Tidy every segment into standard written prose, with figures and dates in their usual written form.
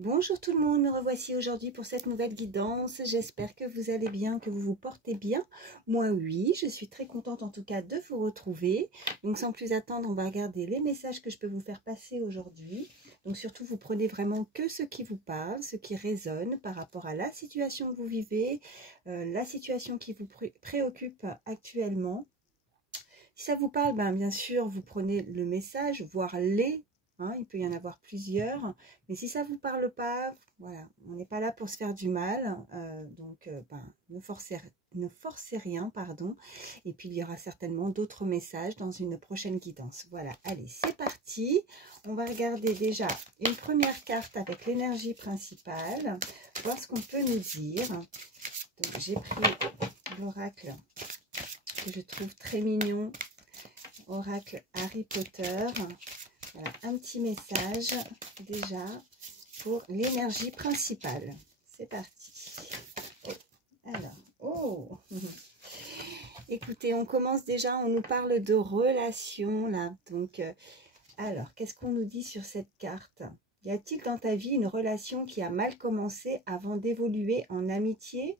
Bonjour tout le monde, me revoici aujourd'hui pour cette nouvelle guidance. J'espère que vous allez bien, que vous vous portez bien. Moi oui, je suis très contente en tout cas de vous retrouver. Donc sans plus attendre, on va regarder les messages que je peux vous faire passer aujourd'hui. Donc surtout, vous prenez vraiment que ce qui vous parle, ce qui résonne par rapport à la situation que vous vivez, la situation qui vous préoccupe actuellement. Si ça vous parle, bien sûr, vous prenez le message, voire les. Il peut y en avoir plusieurs. Mais si ça ne vous parle pas, voilà, on n'est pas là pour se faire du mal. Ne forcez rien, pardon. Et puis, il y aura certainement d'autres messages dans une prochaine guidance. Voilà, allez, c'est parti. On va regarder déjà une première carte avec l'énergie principale. Voir ce qu'on peut nous dire. Donc, j'ai pris l'oracle que je trouve très mignon, oracle Harry Potter. Voilà, un petit message déjà pour l'énergie principale. C'est parti. Écoutez, on commence déjà, on nous parle de relations là. Donc, alors, qu'est-ce qu'on nous dit sur cette carte? Y a-t-il dans ta vie une relation qui a mal commencé avant d'évoluer en amitié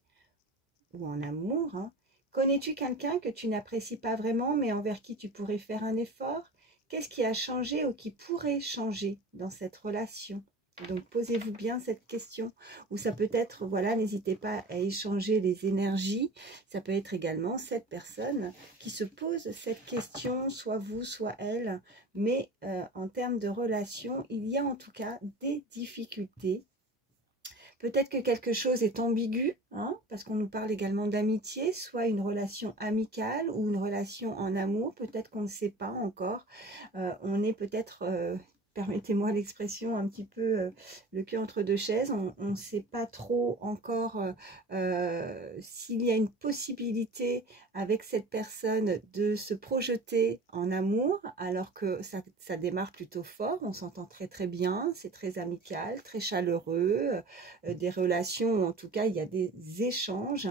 ou en amour, Connais-tu quelqu'un que tu n'apprécies pas vraiment, mais envers qui tu pourrais faire un effort? Qu'est-ce qui a changé ou qui pourrait changer dans cette relation? Donc, posez-vous bien cette question. Ou ça peut être, voilà, n'hésitez pas à échanger les énergies. Ça peut être également cette personne qui se pose cette question, soit vous, soit elle. Mais en termes de relation, il y a en tout cas des difficultés. Peut-être que quelque chose est ambigu, parce qu'on nous parle également d'amitié, soit une relation amicale ou une relation en amour. Peut-être qu'on ne sait pas encore. On est peut-être, permettez-moi l'expression, un petit peu le cul entre deux chaises. On ne sait pas trop encore s'il y a une possibilité avec cette personne de se projeter en amour, alors que ça démarre plutôt fort. On s'entend très très bien, c'est très amical, très chaleureux. Des relations, ou en tout cas il y a des échanges,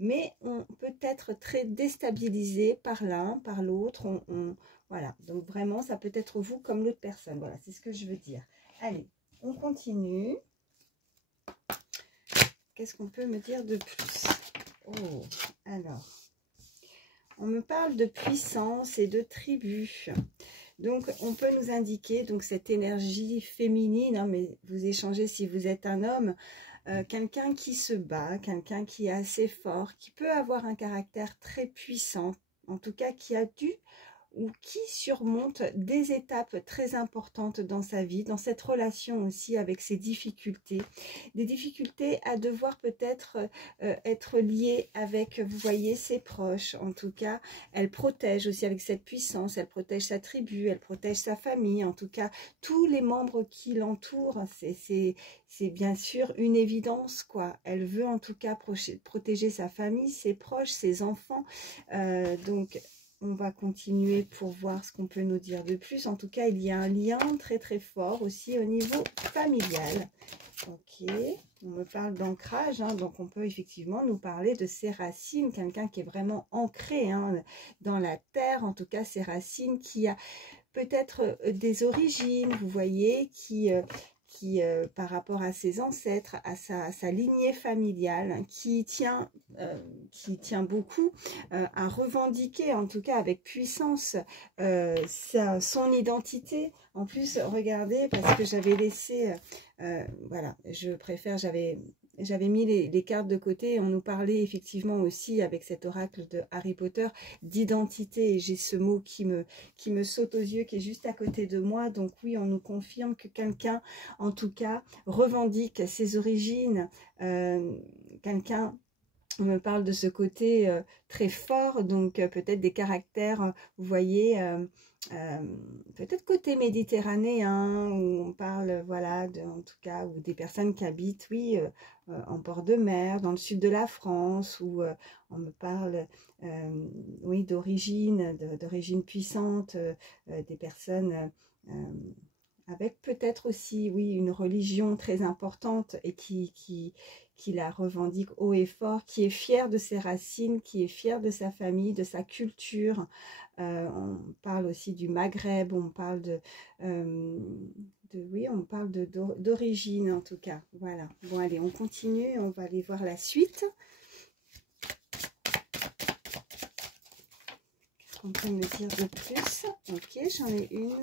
mais on peut être très déstabilisé par l'un, par l'autre. Voilà, donc vraiment ça peut être vous comme l'autre personne. Voilà, c'est ce que je veux dire. Allez, on continue. Qu'est-ce qu'on peut me dire de plus? Alors, on me parle de puissance et de tribu. Donc, on peut nous indiquer donc cette énergie féminine, mais vous échangez si vous êtes un homme, quelqu'un qui se bat, quelqu'un qui est assez fort, qui peut avoir un caractère très puissant, en tout cas qui a dû ou qui surmonte des étapes très importantes dans sa vie, dans cette relation aussi avec ses difficultés. Des difficultés à devoir peut-être être liées avec, vous voyez, ses proches. En tout cas, elle protège aussi avec cette puissance, elle protège sa tribu, elle protège sa famille, en tout cas, tous les membres qui l'entourent. C'est bien sûr une évidence, quoi. Elle veut en tout cas protéger sa famille, ses proches, ses enfants. Donc, on va continuer pour voir ce qu'on peut nous dire de plus. En tout cas, il y a un lien très très fort aussi au niveau familial. Ok, on me parle d'ancrage, donc on peut effectivement nous parler de ses racines, quelqu'un qui est vraiment ancré dans la terre, en tout cas ses racines, qui a peut-être des origines, vous voyez, qui par rapport à ses ancêtres, à sa lignée familiale, qui tient beaucoup à revendiquer, en tout cas avec puissance, son identité. En plus, regardez, parce que j'avais laissé, voilà, je préfère, j'avais mis les cartes de côté. On nous parlait effectivement aussi avec cet oracle de Harry Potter d'identité, et j'ai ce mot qui me saute aux yeux, qui est juste à côté de moi. Donc oui, on nous confirme que quelqu'un, en tout cas, revendique ses origines. Quelqu'un, on me parle de ce côté très fort, donc peut-être des caractères, vous voyez, peut-être côté méditerranéen, où on parle, voilà, en tout cas, ou des personnes qui habitent, oui, en bord de mer, dans le sud de la France, où on me parle, oui, d'origine puissante, des personnes avec peut-être aussi, oui, une religion très importante et qui la revendique haut et fort, qui est fière de ses racines, qui est fière de sa famille, de sa culture. On parle aussi du Maghreb, on parle Oui, on parle d'origine en tout cas. Voilà. Bon, allez, on continue. On va aller voir la suite. Qu'est-ce qu'on peut me dire de plus? Ok, j'en ai une.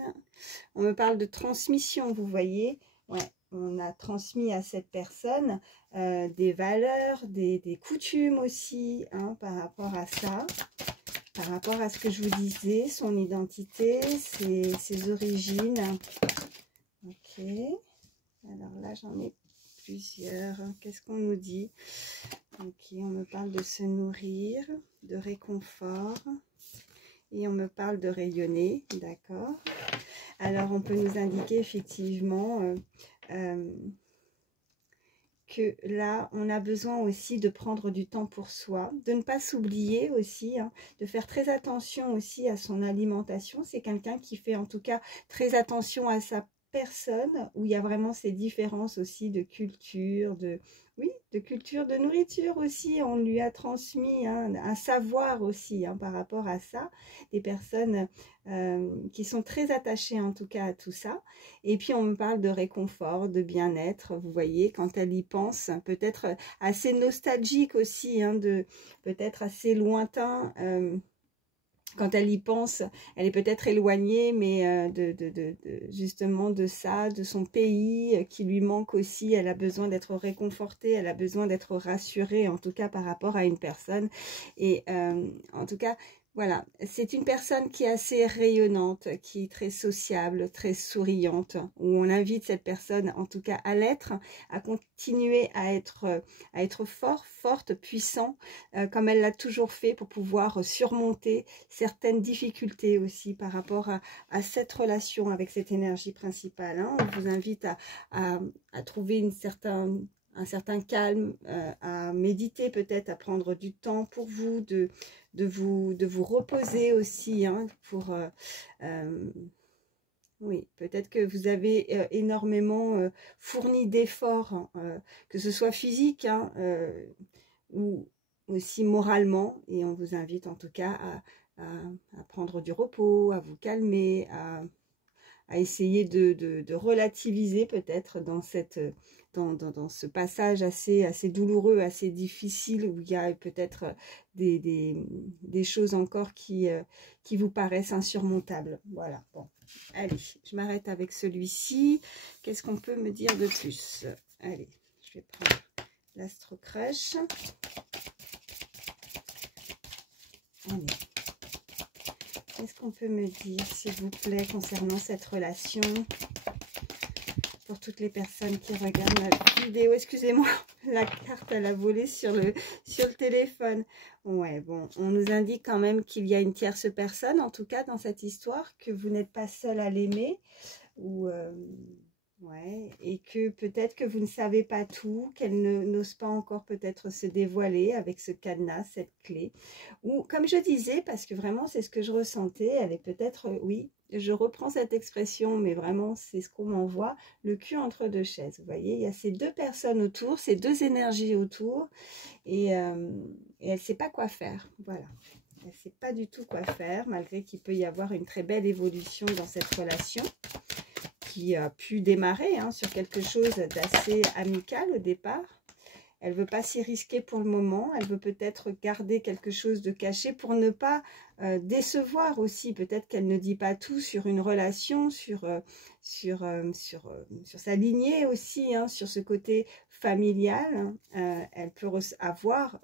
On me parle de transmission, vous voyez. Ouais, on a transmis à cette personne des valeurs, des coutumes aussi, hein, par rapport à ça. Par rapport à ce que je vous disais, son identité, ses origines. Ok, alors là j'en ai plusieurs. Qu'est-ce qu'on nous dit? Ok, on me parle de se nourrir, de réconfort, et on me parle de rayonner, d'accord? Alors on peut nous indiquer effectivement que là on a besoin aussi de prendre du temps pour soi, de ne pas s'oublier aussi, hein, de faire très attention aussi à son alimentation. C'est quelqu'un qui fait en tout cas très attention à sa personne, où il y a vraiment ces différences aussi de culture, de culture, de nourriture aussi. On lui a transmis hein, un savoir aussi hein, par rapport à ça, des personnes qui sont très attachées en tout cas à tout ça. Et puis on me parle de réconfort, de bien-être, vous voyez, quand elle y pense, peut-être assez nostalgique aussi, hein, peut-être assez lointain. Quand elle y pense, elle est peut-être éloignée, mais justement de ça, de son pays qui lui manque aussi. Elle a besoin d'être réconfortée, elle a besoin d'être rassurée, en tout cas par rapport à une personne. Et en tout cas, voilà, c'est une personne qui est assez rayonnante, qui est très sociable, très souriante, où on invite cette personne, en tout cas à l'être, à continuer à être forte, puissant, comme elle l'a toujours fait pour pouvoir surmonter certaines difficultés aussi par rapport à cette relation avec cette énergie principale. Hein. On vous invite à trouver un certain calme, à méditer peut-être, à prendre du temps pour vous, de vous reposer aussi, hein, pour... oui, peut-être que vous avez énormément fourni d'efforts, que ce soit physique hein, ou aussi moralement, et on vous invite en tout cas à prendre du repos, à vous calmer, à essayer de relativiser peut-être dans ce passage assez douloureux, assez difficile, où il y a peut-être des choses encore qui vous paraissent insurmontables. Voilà, bon, allez, je m'arrête avec celui-ci. Qu'est-ce qu'on peut me dire de plus? Allez, je vais prendre l'Astro Crush. Allez. Qu'est-ce qu'on peut me dire, s'il vous plaît, concernant cette relation? Pour toutes les personnes qui regardent ma vidéo. Excusez-moi, la carte, elle a volé sur le téléphone. Ouais, bon, on nous indique quand même qu'il y a une tierce personne, en tout cas, dans cette histoire, que vous n'êtes pas seul à l'aimer. Ou... ouais, et que peut-être que vous ne savez pas tout, qu'elle n'ose pas encore peut-être se dévoiler avec ce cadenas, cette clé. Ou comme je disais, parce que vraiment c'est ce que je ressentais, elle est peut-être, oui, je reprends cette expression, mais vraiment c'est ce qu'on m'envoie, le cul entre deux chaises. Vous voyez, il y a ces deux personnes autour, ces deux énergies autour, et elle ne sait pas quoi faire. Voilà. Elle ne sait pas du tout quoi faire, malgré qu'il peut y avoir une très belle évolution dans cette relation, qui a pu démarrer hein, sur quelque chose d'assez amical au départ. Elle ne veut pas s'y risquer pour le moment. Elle veut peut-être garder quelque chose de caché pour ne pas décevoir aussi. Peut-être qu'elle ne dit pas tout sur une relation, sur sa lignée aussi, hein, sur ce côté familial. Elle peut avoir,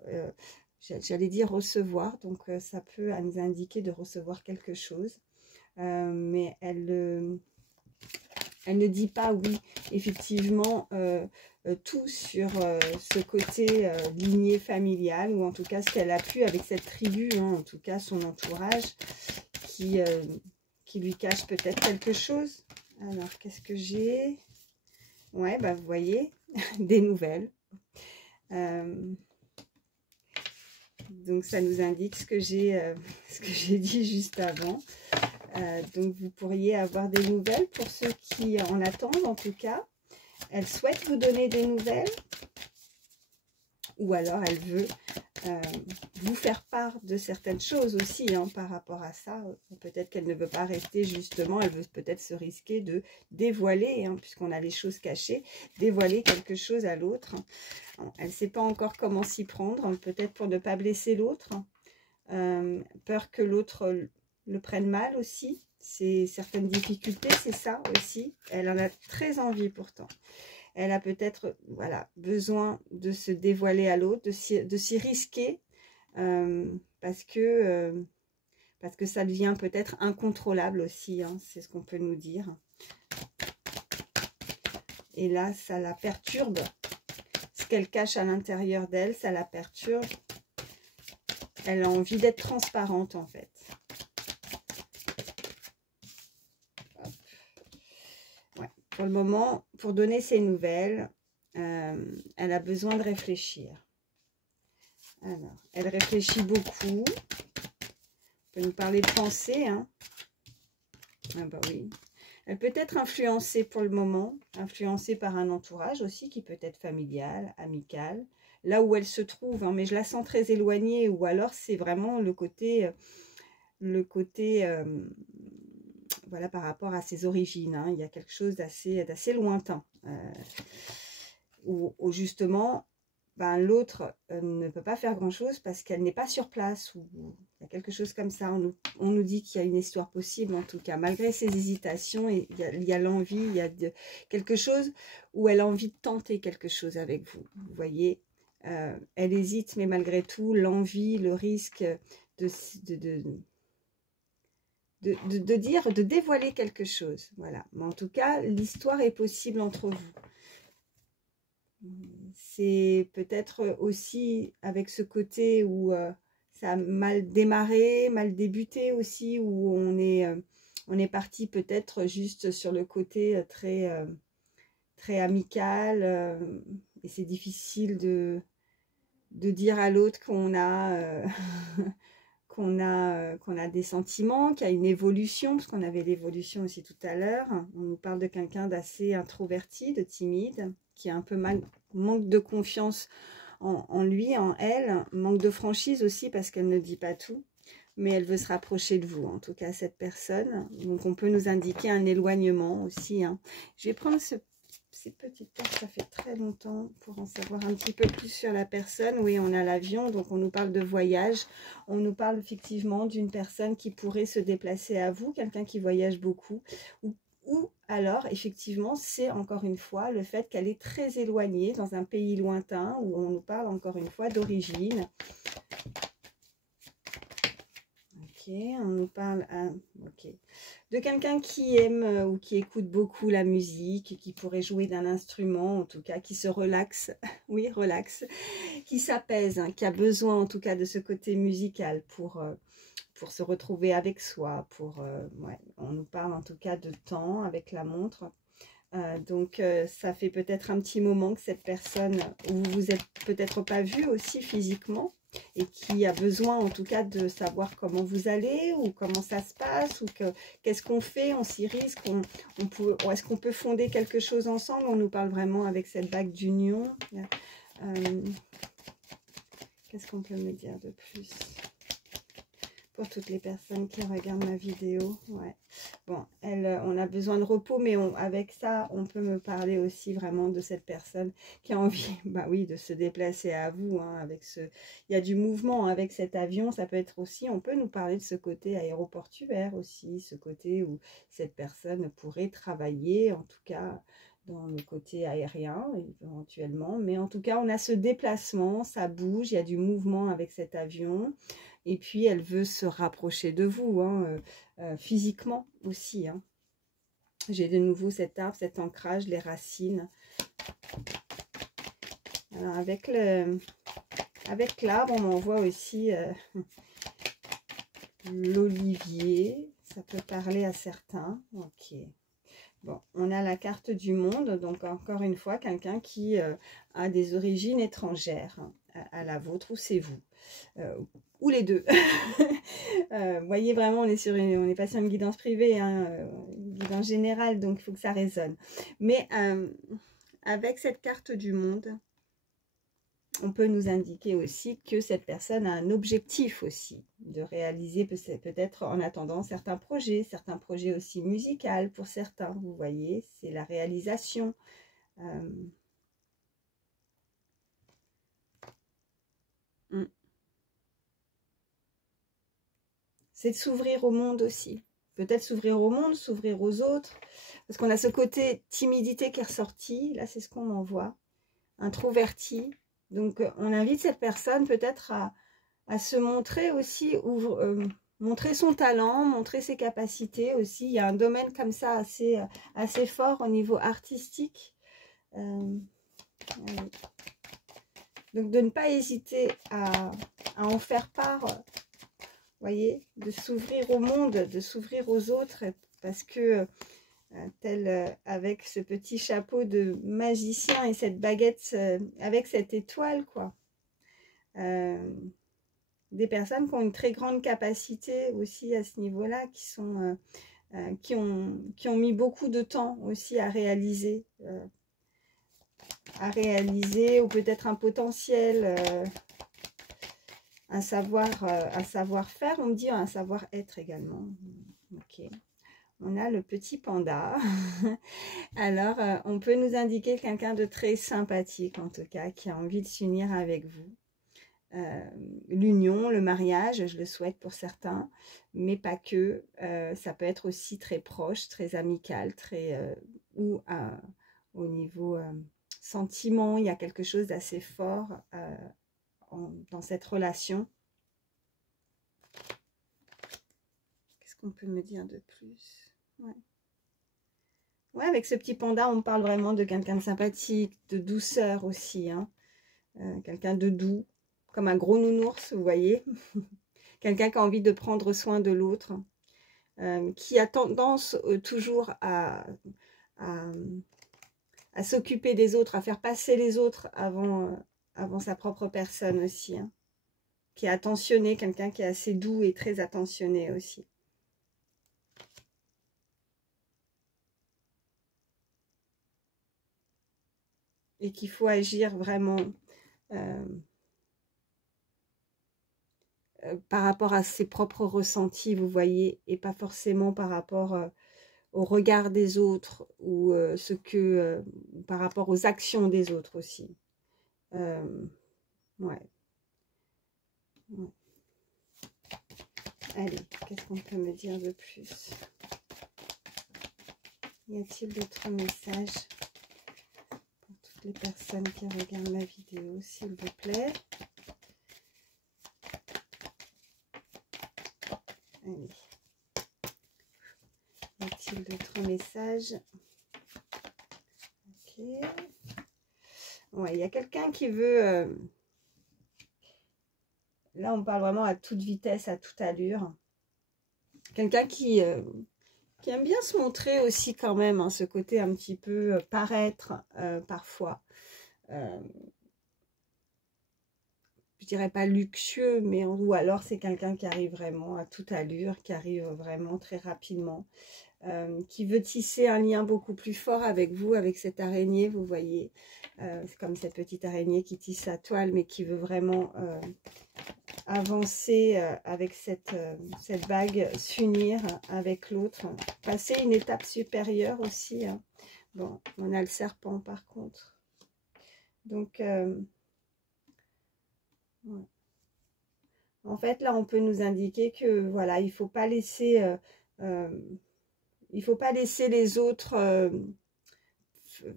j'allais dire recevoir, donc ça peut nous indiquer de recevoir quelque chose. Mais elle ne dit pas, oui, effectivement, tout sur ce côté lignée familiale, ou en tout cas ce qu'elle a pu avec cette tribu, hein, en tout cas son entourage, qui lui cache peut-être quelque chose. Alors, qu'est-ce que j'ai? Ouais, bah vous voyez, des nouvelles. Donc, ça nous indique ce que j'ai dit juste avant. Donc vous pourriez avoir des nouvelles pour ceux qui en attendent en tout cas. Elle souhaite vous donner des nouvelles, ou alors elle veut vous faire part de certaines choses aussi hein, par rapport à ça. Peut-être qu'elle ne veut pas rester justement, elle veut peut-être se risquer de dévoiler, hein, puisqu'on a les choses cachées, dévoiler quelque chose à l'autre. Elle ne sait pas encore comment s'y prendre, peut-être pour ne pas blesser l'autre. Peur que l'autre le prenne mal aussi. C'est certaines difficultés, c'est ça aussi. Elle en a très envie pourtant. Elle a peut-être voilà, besoin de se dévoiler à l'autre, de s'y risquer, parce que ça devient peut-être incontrôlable aussi, hein, c'est ce qu'on peut nous dire. Et là, ça la perturbe. Ce qu'elle cache à l'intérieur d'elle, ça la perturbe. Elle a envie d'être transparente en fait. Ouais. Pour le moment, pour donner ses nouvelles, elle a besoin de réfléchir. Alors, elle réfléchit beaucoup. On peut nous parler de pensée. Hein. Ah bah oui. Elle peut être influencée pour le moment, influencée par un entourage aussi qui peut être familial, amical. Là où elle se trouve, hein, mais je la sens très éloignée, ou alors c'est vraiment le côté voilà, par rapport à ses origines. Hein, il y a quelque chose d'assez lointain, où justement, ben, l'autre ne peut pas faire grand-chose parce qu'elle n'est pas sur place, ou il y a quelque chose comme ça. On nous dit qu'il y a une histoire possible, en tout cas, malgré ses hésitations, il y a l'envie, il y a quelque chose où elle a envie de tenter quelque chose avec vous. Vous voyez, elle hésite, mais malgré tout, l'envie, le risque de dévoiler quelque chose. Voilà. Mais en tout cas, l'histoire est possible entre vous. C'est peut-être aussi avec ce côté où ça a mal démarré, mal débuté aussi, où on est parti peut-être juste sur le côté très amical, et c'est difficile de dire à l'autre qu'on a qu'on a des sentiments, qu'il y a une évolution, parce qu'on avait l'évolution aussi tout à l'heure. On nous parle de quelqu'un d'assez introverti, de timide, qui a un peu manque de confiance en lui, en elle, manque de franchise aussi parce qu'elle ne dit pas tout, mais elle veut se rapprocher de vous, en tout cas cette personne. Donc on peut nous indiquer un éloignement aussi. Hein. Je vais prendre ces petites cartes, ça fait très longtemps, pour en savoir un petit peu plus sur la personne. Oui, on a l'avion, donc on nous parle de voyage. On nous parle effectivement d'une personne qui pourrait se déplacer à vous, quelqu'un qui voyage beaucoup, ou alors, effectivement, c'est encore une fois le fait qu'elle est très éloignée dans un pays lointain où on nous parle encore une fois d'origine. Ok, on nous parle de quelqu'un qui aime ou qui écoute beaucoup la musique, qui pourrait jouer d'un instrument, en tout cas, qui se relaxe, oui, relaxe, qui s'apaise, hein, qui a besoin en tout cas de ce côté musical pour se retrouver avec soi, ouais, on nous parle en tout cas de temps avec la montre. Donc ça fait peut-être un petit moment que cette personne, vous vous êtes peut-être pas vu aussi physiquement, et qui a besoin en tout cas de savoir comment vous allez, ou comment ça se passe, ou qu'est-ce qu'on fait, on s'y risque, est-ce qu'on peut fonder quelque chose ensemble. On nous parle vraiment avec cette bague d'union. Qu'est-ce qu'on peut me dire de plus pour toutes les personnes qui regardent ma vidéo? Ouais. Bon, on a besoin de repos, mais avec ça, on peut me parler aussi vraiment de cette personne qui a envie, bah oui, de se déplacer à vous. Hein, il y a du mouvement avec cet avion. Ça peut être aussi, on peut nous parler de ce côté aéroportuaire aussi, ce côté où cette personne pourrait travailler, en tout cas dans le côté aérien éventuellement. Mais en tout cas, on a ce déplacement, ça bouge, il y a du mouvement avec cet avion. Et puis, elle veut se rapprocher de vous, hein, physiquement aussi. Hein. J'ai de nouveau cet arbre, cet ancrage, les racines. Alors, avec l'arbre, on en voit aussi l'olivier. Ça peut parler à certains. Ok. Bon, on a la carte du monde. Donc, encore une fois, quelqu'un qui a des origines étrangères à la vôtre, ou c'est vous. Ou les deux. Vous voyez, vraiment, on n'est pas sur une guidance privée, hein, une guidance générale, donc il faut que ça résonne. Mais avec cette carte du monde, on peut nous indiquer aussi que cette personne a un objectif aussi, de réaliser peut-être en attendant certains projets aussi musicaux pour certains, vous voyez, c'est la réalisation. C'est de s'ouvrir au monde aussi. Peut-être s'ouvrir au monde, s'ouvrir aux autres. Parce qu'on a ce côté timidité qui est ressorti. Là, c'est ce qu'on m'envoie. Introverti. Donc, on invite cette personne peut-être à se montrer aussi, montrer son talent, montrer ses capacités aussi. Il y a un domaine comme ça assez fort au niveau artistique. Donc, de ne pas hésiter à en faire part. Voyez, de s'ouvrir au monde, de s'ouvrir aux autres, parce que avec ce petit chapeau de magicien et cette baguette avec cette étoile, quoi. Des personnes qui ont une très grande capacité aussi à ce niveau-là, qui ont mis beaucoup de temps aussi à réaliser ou peut-être un potentiel. Un savoir-faire, on me dit un savoir-être également. Ok. On a le petit panda. Alors, on peut nous indiquer quelqu'un de très sympathique, en tout cas, qui a envie de s'unir avec vous. L'union, le mariage, je le souhaite pour certains, mais pas que. Ça peut être aussi très proche, très amical, ou au niveau sentiment, il y a quelque chose d'assez fort dans cette relation. Qu'est-ce qu'on peut me dire de plus? Ouais, avec ce petit panda, on parle vraiment de quelqu'un de sympathique, de douceur aussi, hein. Quelqu'un de doux, comme un gros nounours, vous voyez. Quelqu'un qui a envie de prendre soin de l'autre, qui a tendance toujours à s'occuper des autres, à faire passer les autres avant sa propre personne aussi, hein. Qui est attentionné, quelqu'un qui est assez doux et très attentionné aussi. Et qu'il faut agir vraiment par rapport à ses propres ressentis, vous voyez, et pas forcément par rapport au regard des autres ou par rapport aux actions des autres aussi. Ouais. Allez, qu'est-ce qu'on peut me dire de plus? Y a-t-il d'autres messages pour toutes les personnes qui regardent ma vidéo, s'il vous plaît? Allez. Y a-t-il d'autres messages? Ok. Ouais, il y a quelqu'un qui veut... Là, on parle vraiment à toute vitesse, à toute allure. Quelqu'un qui aime bien se montrer aussi quand même, hein, ce côté un petit peu paraître parfois. Je dirais pas luxueux, mais ou alors c'est quelqu'un qui arrive vraiment à toute allure, qui arrive vraiment très rapidement, qui veut tisser un lien beaucoup plus fort avec vous, avec cette araignée, vous voyez. C'est comme cette petite araignée qui tisse sa toile, mais qui veut vraiment avancer avec cette bague, s'unir avec l'autre, passer une étape supérieure aussi, hein. Bon, on a le serpent par contre. Donc, ouais. En fait, là, on peut nous indiquer que, voilà, il ne faut pas laisser les autres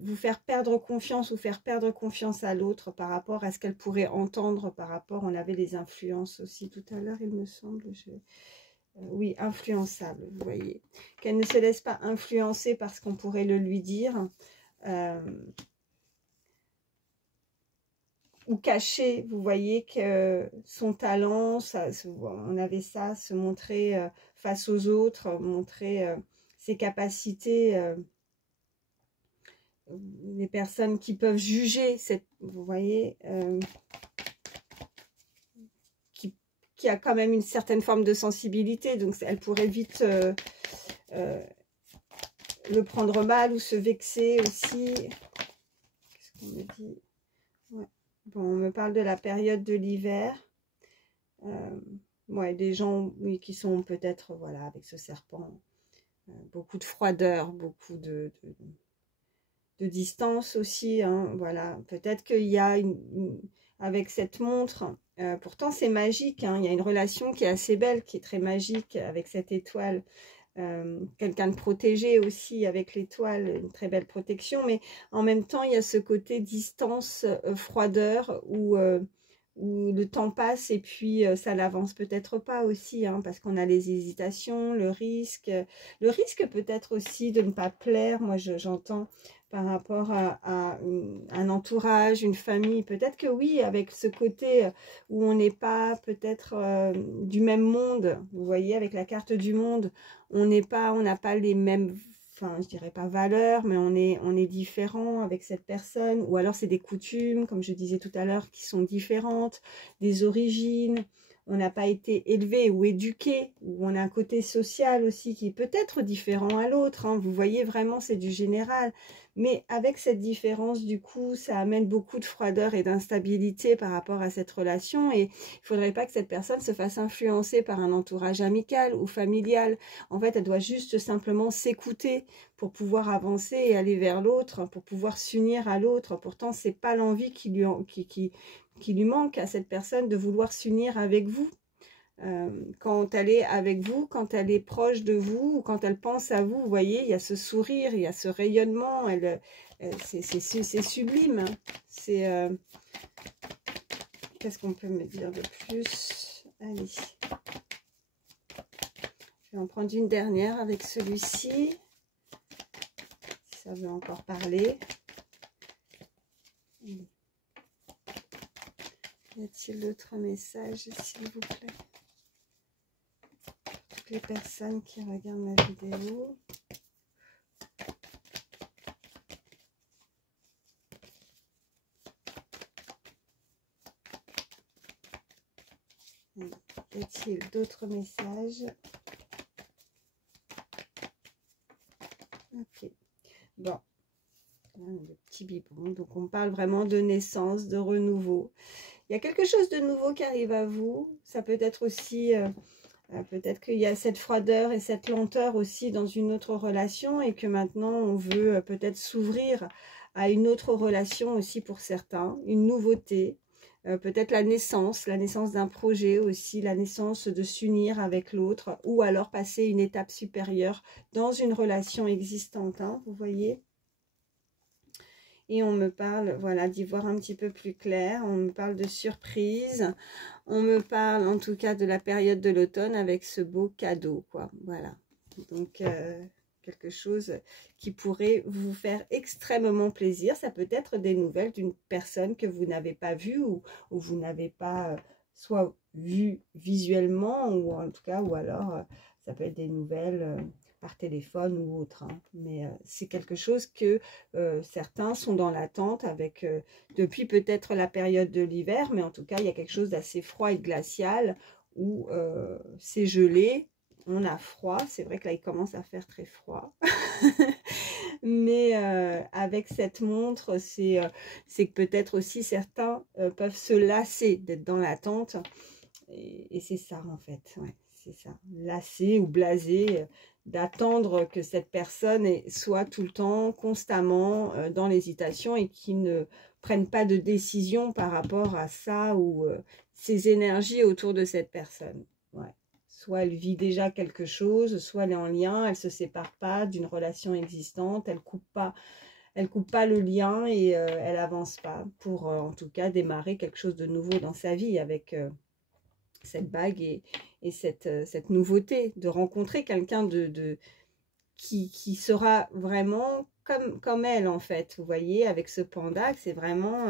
vous faire perdre confiance ou faire perdre confiance à l'autre par rapport à ce qu'elle pourrait entendre, par rapport, on avait les influences aussi tout à l'heure, il me semble, oui, influençable, vous voyez, qu'elle ne se laisse pas influencer par ce qu'on pourrait le lui dire, ou cacher, vous voyez, que son talent, on avait ça, se montrer face aux autres, montrer ses capacités, les personnes qui peuvent juger, vous voyez, qui a quand même une certaine forme de sensibilité, donc elle pourrait vite le prendre mal ou se vexer aussi. Qu'est-ce qu'on me dit? Ouais. Bon, on me parle de la période de l'hiver. Ouais, des gens, oui, qui sont peut-être, voilà, avec ce serpent, beaucoup de froideur, beaucoup de distance aussi, hein, voilà. Peut-être qu'il y a avec cette montre, pourtant c'est magique, hein, il y a une relation qui est assez belle, qui est très magique avec cette étoile. Quelqu'un de protégé aussi avec l'étoile, une très belle protection, mais en même temps il y a ce côté distance, froideur, où le temps passe et puis ça n'avance peut-être pas aussi, hein, parce qu'on a les hésitations, le risque peut-être aussi de ne pas plaire, moi j'entends par rapport à un entourage, une famille, peut-être que oui, avec ce côté où on n'est pas peut-être du même monde, vous voyez, avec la carte du monde, on n'a pas les mêmes, enfin je dirais pas valeurs, mais on est différent avec cette personne, ou alors c'est des coutumes, comme je disais tout à l'heure, qui sont différentes, des origines, on n'a pas été élevé ou éduqué, ou on a un côté social aussi qui est peut-être différent à l'autre, hein. Vous voyez vraiment c'est du général, mais avec cette différence du coup ça amène beaucoup de froideur et d'instabilité par rapport à cette relation, et il ne faudrait pas que cette personne se fasse influencer par un entourage amical ou familial. En fait, elle doit juste simplement s'écouter pour pouvoir avancer et aller vers l'autre, pour pouvoir s'unir à l'autre. Pourtant, c'est pas l'envie qui lui manque à cette personne de vouloir s'unir avec vous. Quand elle est avec vous, quand elle est proche de vous, ou quand elle pense à vous, vous voyez, il y a ce sourire, il y a ce rayonnement, c'est sublime. C'est qu'est-ce qu'on peut me dire de plus? Allez. Je vais en prendre une dernière avec celui-ci, si ça veut encore parler. Y a-t-il d'autres messages, s'il vous plaît? Toutes les personnes qui regardent ma vidéo. Y a-t-il d'autres messages? Ok. Bon. Le petit biberon. Donc, on parle vraiment de naissance, de renouveau. Il y a quelque chose de nouveau qui arrive à vous. Ça peut être aussi... peut-être qu'il y a cette froideur et cette lenteur aussi dans une autre relation, et que maintenant on veut peut-être s'ouvrir à une autre relation aussi pour certains, une nouveauté, peut-être la naissance d'un projet aussi, la naissance de s'unir avec l'autre, ou alors passer une étape supérieure dans une relation existante, hein, vous voyez. Et on me parle, voilà, d'y voir un petit peu plus clair. On me parle de surprise. On me parle en tout cas de la période de l'automne avec ce beau cadeau, quoi. Voilà. Donc, quelque chose qui pourrait vous faire extrêmement plaisir. Ça peut être des nouvelles d'une personne que vous n'avez pas vue, ou vous n'avez pas soit vu visuellement, ou en tout cas, ou alors ça peut être des nouvelles par téléphone ou autre, hein. Mais c'est quelque chose que certains sont dans l'attente avec depuis peut-être la période de l'hiver, mais en tout cas il y a quelque chose d'assez froid et glacial où c'est gelé, on a froid, c'est vrai que là il commence à faire très froid. Mais avec cette montre, c'est que peut-être aussi certains peuvent se lasser d'être dans l'attente, et c'est ça en fait, ouais, c'est ça, lasser ou blasé d'attendre que cette personne soit tout le temps, constamment dans l'hésitation, et qui ne prenne pas de décision par rapport à ça, ou ses énergies autour de cette personne. Ouais. Soit elle vit déjà quelque chose, soit elle est en lien, elle ne se sépare pas d'une relation existante, elle coupe pas le lien, et elle avance pas pour en tout cas démarrer quelque chose de nouveau dans sa vie avec cette bague et cette nouveauté, de rencontrer quelqu'un qui sera vraiment comme elle en fait, vous voyez, avec ce panda, c'est vraiment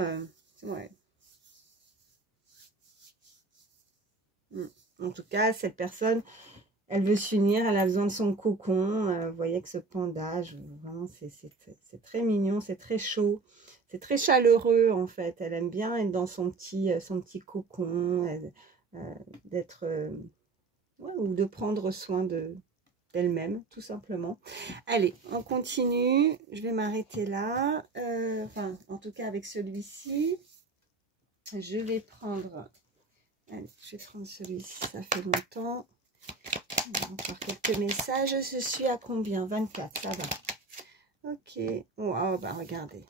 ouais. En tout cas, cette personne, elle veut s'unir, elle a besoin de son cocon, vous voyez, avec ce panda, vraiment c'est très mignon, c'est très chaud, c'est très chaleureux en fait, elle aime bien être dans son petit cocon, d'être ouais, ou de prendre soin d'elle-même, tout simplement. Allez, on continue. Je vais m'arrêter là. Enfin, en tout cas avec celui-ci. Je vais prendre... Allez, je vais prendre celui-ci, ça fait longtemps. Encore quelques messages. Je suis à combien? 24, ça va. Ok. Oh, bah regardez.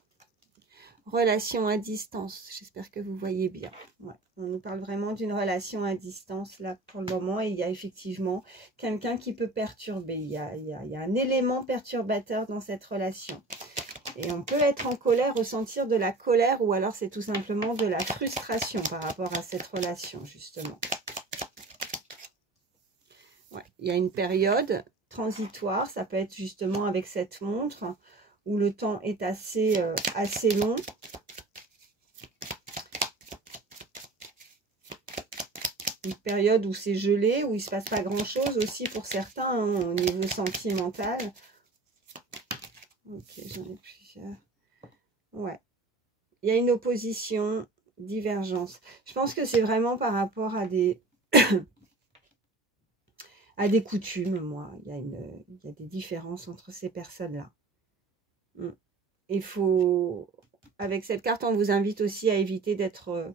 Relation à distance. J'espère que vous voyez bien. Ouais. On nous parle vraiment d'une relation à distance là pour le moment. Et il y a effectivement quelqu'un qui peut perturber. Il y a un élément perturbateur dans cette relation. Et on peut être en colère, ressentir de la colère, ou alors c'est tout simplement de la frustration par rapport à cette relation, justement. Ouais. Il y a une période transitoire, ça peut être justement avec cette montre, où le temps est assez long. Une période où c'est gelé, où il ne se passe pas grand-chose aussi pour certains, hein, au niveau sentimental. Ok, j'en ai plusieurs. Ouais. Il y a une opposition, divergence. Je pense que c'est vraiment par rapport à des... à des coutumes, moi. Il y a des différences entre ces personnes-là. Il faut... Avec cette carte, on vous invite aussi à éviter d'être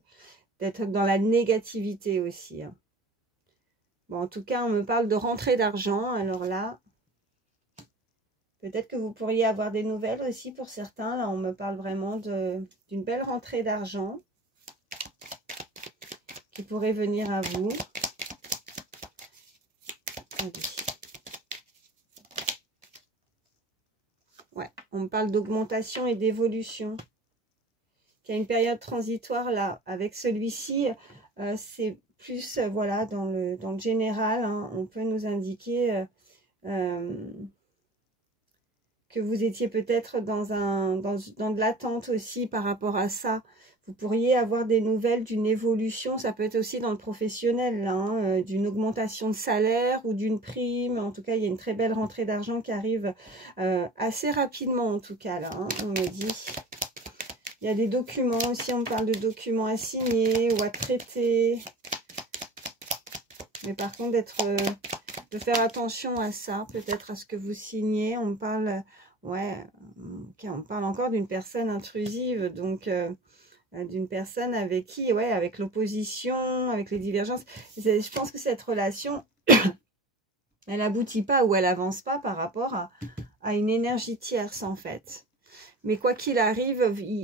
dans la négativité aussi. Hein. Bon, en tout cas, on me parle de rentrée d'argent. Alors là, peut-être que vous pourriez avoir des nouvelles aussi pour certains. Là, on me parle vraiment d'une belle rentrée d'argent qui pourrait venir à vous. Allez. Ouais, on me parle d'augmentation et d'évolution. Il y a une période transitoire là. Avec celui-ci, c'est plus, voilà, dans le général, hein, on peut nous indiquer que vous étiez peut-être dans de l'attente aussi par rapport à ça. Vous pourriez avoir des nouvelles d'une évolution, ça peut être aussi dans le professionnel, là, hein, d'une augmentation de salaire ou d'une prime. En tout cas, il y a une très belle rentrée d'argent qui arrive assez rapidement, en tout cas, là, hein, on me dit. Il y a des documents aussi, on me parle de documents à signer ou à traiter. Mais par contre, de faire attention à ça, peut-être à ce que vous signez. On me parle, ouais, okay, on parle encore d'une personne intrusive, donc d'une personne avec qui, ouais, avec l'opposition, avec les divergences. Je pense que cette relation, elle n'aboutit pas ou elle avance pas par rapport à une énergie tierce, en fait. Mais quoi qu'il arrive,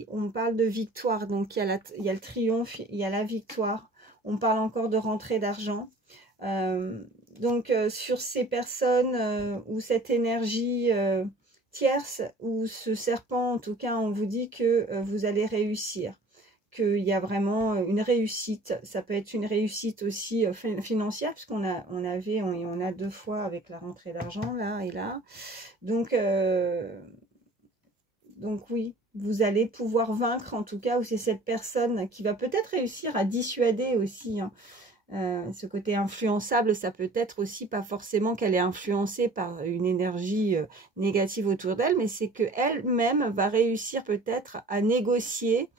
on parle de victoire, donc il y a le triomphe, il y a la victoire. On parle encore de rentrée d'argent. Donc sur ces personnes ou cette énergie tierce ou ce serpent, en tout cas, on vous dit que vous allez réussir, qu'il y a vraiment une réussite. Ça peut être une réussite aussi financière, puisqu'on on a deux fois avec la rentrée d'argent, là et là. Donc oui, vous allez pouvoir vaincre, en tout cas, ou c'est cette personne qui va peut-être réussir à dissuader aussi, hein. Ce côté influençable, ça peut être aussi pas forcément qu'elle est influencée par une énergie négative autour d'elle, mais c'est qu'elle-même va réussir peut-être à négocier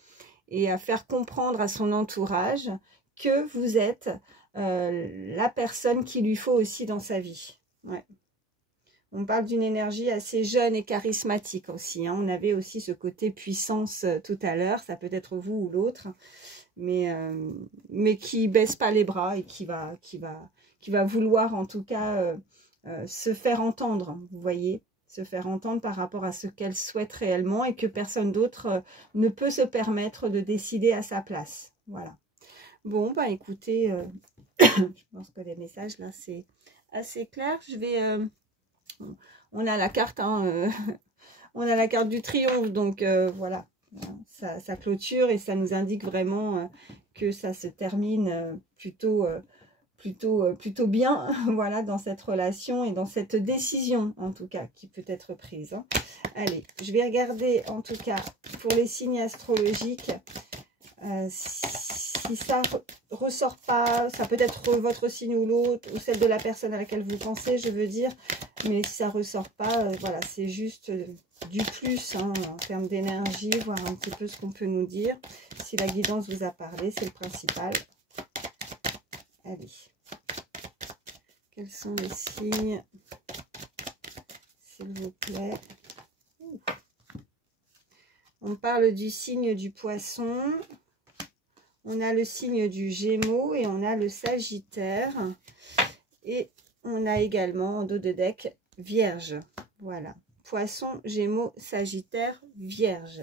et à faire comprendre à son entourage que vous êtes la personne qu'il lui faut aussi dans sa vie. Ouais. On parle d'une énergie assez jeune et charismatique aussi. Hein. On avait aussi ce côté puissance tout à l'heure, ça peut être vous ou l'autre. Mais qui baisse pas les bras et qui va vouloir en tout cas se faire entendre, vous voyez, se faire entendre par rapport à ce qu'elle souhaite réellement et que personne d'autre ne peut se permettre de décider à sa place. Voilà. Bon, bah écoutez, je pense que les messages là c'est assez clair. Je vais, on a la carte, hein, on a la carte du triomphe, donc voilà. Ça clôture et ça nous indique vraiment que ça se termine plutôt bien, voilà, dans cette relation et dans cette décision, en tout cas, qui peut être prise. Hein. Allez, je vais regarder, en tout cas, pour les signes astrologiques, si ça ressort pas, ça peut être votre signe ou l'autre, ou celle de la personne à laquelle vous pensez, je veux dire, mais si ça ressort pas, voilà, c'est juste du plus, hein, en termes d'énergie, voir un petit peu ce qu'on peut nous dire. Si la guidance vous a parlé, c'est le principal. Allez. Quels sont les signes, s'il vous plaît? On parle du signe du poisson. On a le signe du Gémeaux et on a le Sagittaire. Et on a également en dos de deck Vierge. Voilà. Poisson, Gémeaux, Sagittaire, Vierge.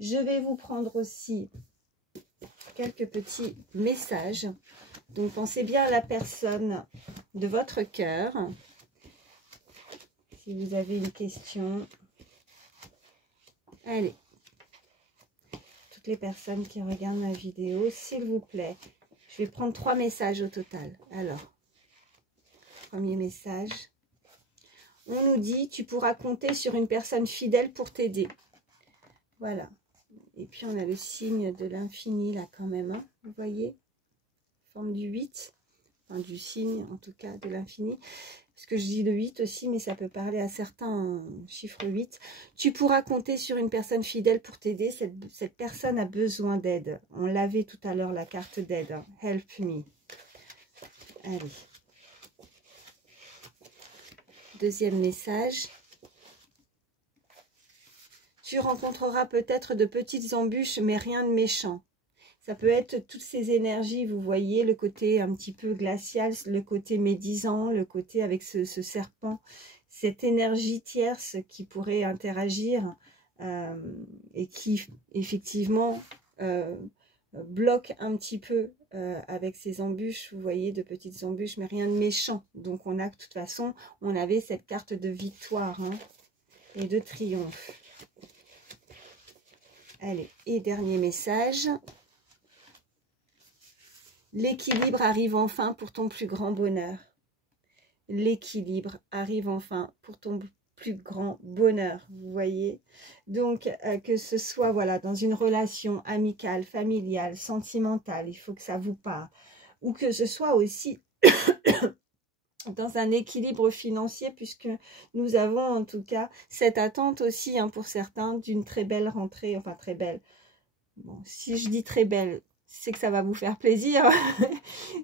Je vais vous prendre aussi quelques petits messages. Donc, pensez bien à la personne de votre cœur. Si vous avez une question. Allez. Toutes les personnes qui regardent ma vidéo, s'il vous plaît. Je vais prendre 3 messages au total. Alors, premier message. On nous dit, tu pourras compter sur une personne fidèle pour t'aider. Voilà. Et puis, on a le signe de l'infini, là, quand même. Hein, vous voyez? Forme du 8. Enfin, du signe, en tout cas, de l'infini. Parce que je dis le 8 aussi, mais ça peut parler à certains chiffres 8. Tu pourras compter sur une personne fidèle pour t'aider. Cette personne a besoin d'aide. On l'avait tout à l'heure, la carte d'aide. Hein. Help me. Allez. Deuxième message. Tu rencontreras peut-être de petites embûches, mais rien de méchant. Ça peut être toutes ces énergies, vous voyez, le côté un petit peu glacial, le côté médisant, le côté avec ce serpent, cette énergie tierce qui pourrait interagir et qui, effectivement, bloque un petit peu avec ces embûches, vous voyez, de petites embûches, mais rien de méchant. Donc, on a, de toute façon, on avait cette carte de victoire hein, et de triomphe. Allez, et dernier message. L'équilibre arrive enfin pour ton plus grand bonheur. L'équilibre arrive enfin pour ton plus grand bonheur, vous voyez. Donc, que ce soit voilà dans une relation amicale, familiale, sentimentale, il faut que ça vous parle. Ou que ce soit aussi dans un équilibre financier, puisque nous avons en tout cas cette attente aussi hein, pour certains d'une très belle rentrée, enfin très belle. Bon, si je dis très belle, c'est que ça va vous faire plaisir,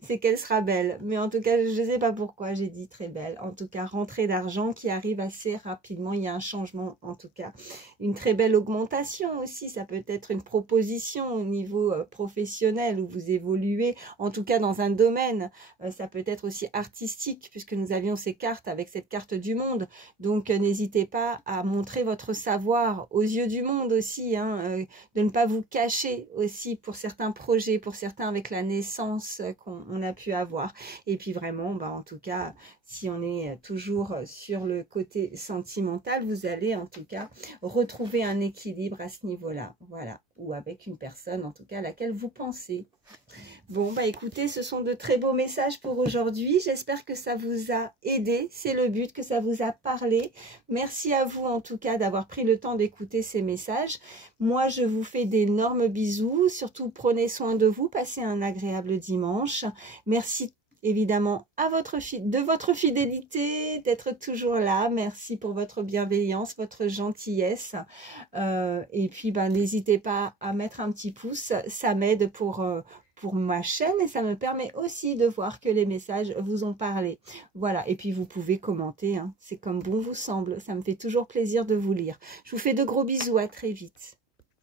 c'est qu'elle sera belle. Mais en tout cas, je ne sais pas pourquoi j'ai dit très belle. En tout cas, rentrée d'argent qui arrive assez rapidement. Il y a un changement, en tout cas. Une très belle augmentation aussi. Ça peut être une proposition au niveau professionnel où vous évoluez. En tout cas, dans un domaine. Ça peut être aussi artistique puisque nous avions ces cartes avec cette carte du monde. Donc, n'hésitez pas à montrer votre savoir aux yeux du monde aussi. Hein, de ne pas vous cacher aussi pour certains projets, pour certains avec la naissance qu'on a pu avoir. Et puis vraiment, bah, en tout cas, si on est toujours sur le côté sentimental, vous allez en tout cas retrouver un équilibre à ce niveau-là. Voilà. Ou avec une personne en tout cas à laquelle vous pensez. Bon, bah écoutez, ce sont de très beaux messages pour aujourd'hui. J'espère que ça vous a aidé. C'est le but, que ça vous a parlé. Merci à vous en tout cas d'avoir pris le temps d'écouter ces messages. Moi, je vous fais d'énormes bisous. Surtout, prenez soin de vous. Passez un agréable dimanche. Merci évidemment de votre fidélité, d'être toujours là. Merci pour votre bienveillance, votre gentillesse. Et puis, ben, n'hésitez pas à mettre un petit pouce. Ça m'aide pour ma chaîne et ça me permet aussi de voir que les messages vous ont parlé. Voilà, et puis vous pouvez commenter, hein. C'est comme bon vous semble. Ça me fait toujours plaisir de vous lire. Je vous fais de gros bisous, à très vite.